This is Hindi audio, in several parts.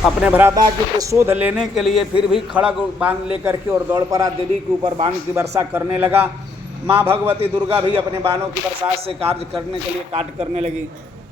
अपने भ्राता की प्रतिशोध लेने के लिए फिर भी खड़ग बांध लेकर के और दौड़ पड़ा, देवी के ऊपर बाण की वर्षा करने लगा। माँ भगवती दुर्गा भी अपने बाणों की बरसात से कार्य करने के लिए काट करने लगी।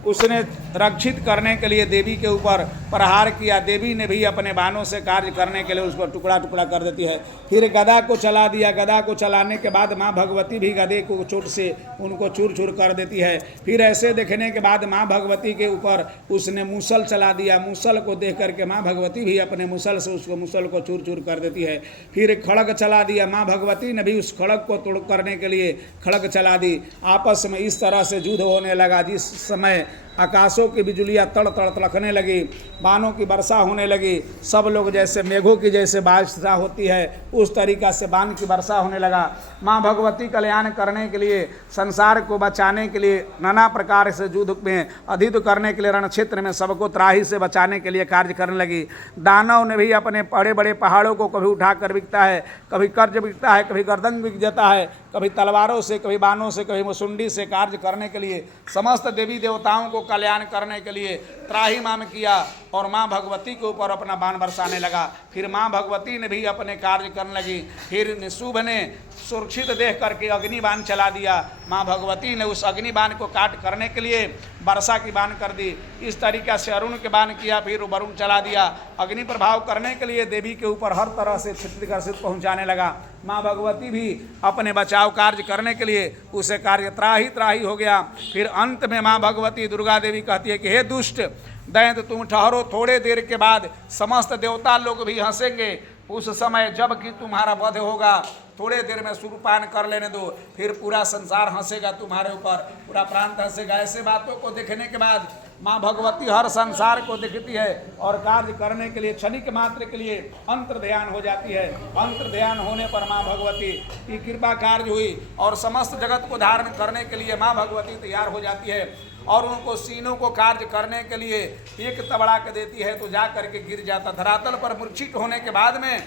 उसने रक्षित करने के लिए देवी के ऊपर प्रहार किया। देवी ने भी अपने बाणों से कार्य करने के लिए उसको टुकड़ा टुकड़ा कर देती है। फिर गदा को चला दिया। गदा को चलाने के बाद माँ भगवती भी गदे को चोट से उनको चूर चूर कर देती है। फिर ऐसे देखने के बाद माँ भगवती के ऊपर उसने मूसल चला दिया। मूसल को देख करके माँ भगवती भी अपने मूसल से उसको मूसल को चूर चूर कर देती है। फिर खड़ग चला दिया। माँ भगवती ने भी उस खड़ग को तोड़ करने के लिए खड़ग चला दी। आपस में इस तरह से युद्ध होने लगा, जिस समय आकाशों की बिजलियाँ तड़ तड़ तड़कने लगी, बाणों की वर्षा होने लगी। सब लोग जैसे मेघों की जैसे वर्षा होती है उस तरीक़ा से बाण की वर्षा होने लगा। माँ भगवती कल्याण करने के लिए, संसार को बचाने के लिए, नाना प्रकार से युद्ध में अधित करने के लिए रण क्षेत्र में सबको त्राही से बचाने के लिए कार्य करने लगी। दानव ने भी अपने बड़े बड़े पहाड़ों को कभी उठा कर बिकता है, कभी कर्ज बिकता है, कभी गर्दन बिक जाता है, कभी तलवारों से, कभी बाणों से, कभी मुसुंडी से कार्य करने के लिए, समस्त देवी देवताओं को कल्याण करने के लिए त्राहिमाम किया और माँ भगवती के ऊपर अपना बाण बरसाने लगा। फिर माँ भगवती ने भी अपने कार्य करने लगी। फिर निशुभ ने सुरक्षित देख करके अग्निबाण चला दिया। माँ भगवती ने उस अग्निबाण को काट करने के लिए वर्षा की बाण कर दी। इस तरीक़ा से अरुण के बाण किया, फिर वरुण चला दिया। अग्नि प्रभाव करने के लिए देवी के ऊपर हर तरह से क्षतिग्रसित पहुँचाने लगा। माँ भगवती भी अपने बचाव कार्य करने के लिए उसे कार्य त्राही त्राही हो गया। फिर अंत में माँ भगवती दुर्गा देवी कहती है कि हे दुष्ट दैत्य, तुम ठहरो, थोड़े देर के बाद समस्त देवता लोग भी हंसेंगे। उस समय जब कि तुम्हारा वध होगा, थोड़े देर में सुरपान कर लेने दो, फिर पूरा संसार हंसेगा तुम्हारे ऊपर, पूरा प्रांत हंसेगा। ऐसे बातों को देखने के बाद माँ भगवती हर संसार को देखती है और कार्य करने के लिए क्षणिक मात्र के लिए अंतर ध्यान हो जाती है। अंतर ध्यान होने पर माँ भगवती की कृपा कार्य हुई और समस्त जगत को धारण करने के लिए माँ भगवती तैयार हो जाती है और उनको सीनों को कार्य करने के लिए एक तबड़ा के देती है तो जा करके गिर जाता। धरातल पर मूर्छित होने के बाद में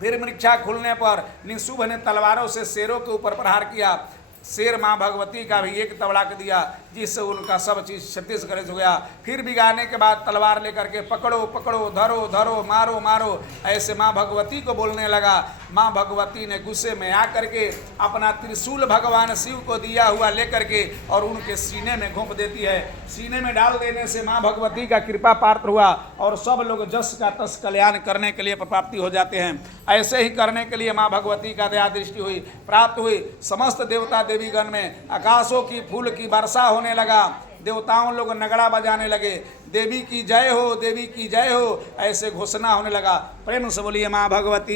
फिर मृक्षा खुलने पर निशुभ ने तलवारों से शेरों के ऊपर प्रहार किया। शेर माँ भगवती का भी एक तबड़ा के दिया, जिससे उनका सब चीज़ छत्तीसगढ़ हो गया। फिर बिगाड़ने के बाद तलवार लेकर के पकड़ो पकड़ो, धरो धरो, मारो मारो, ऐसे माँ भगवती को बोलने लगा। माँ भगवती ने गुस्से में आकर के अपना त्रिशूल भगवान शिव को दिया हुआ लेकर के और उनके सीने में घोंप देती है। सीने में डाल देने से माँ भगवती का कृपा पात्र हुआ और सब लोग जस का तस कल्याण करने के लिए प्राप्ति हो जाते हैं। ऐसे ही करने के लिए माँ भगवती का दया दृष्टि हुई, प्राप्त हुई। समस्त देवता देवीगण में आकाशों की फूल की वर्षा होने लगा। देवताओं लोग नगड़ा बजाने लगे, देवी की जय हो, देवी की जय हो, ऐसे घोषणा होने लगा। प्रेम से बोलिए माँ भगवती।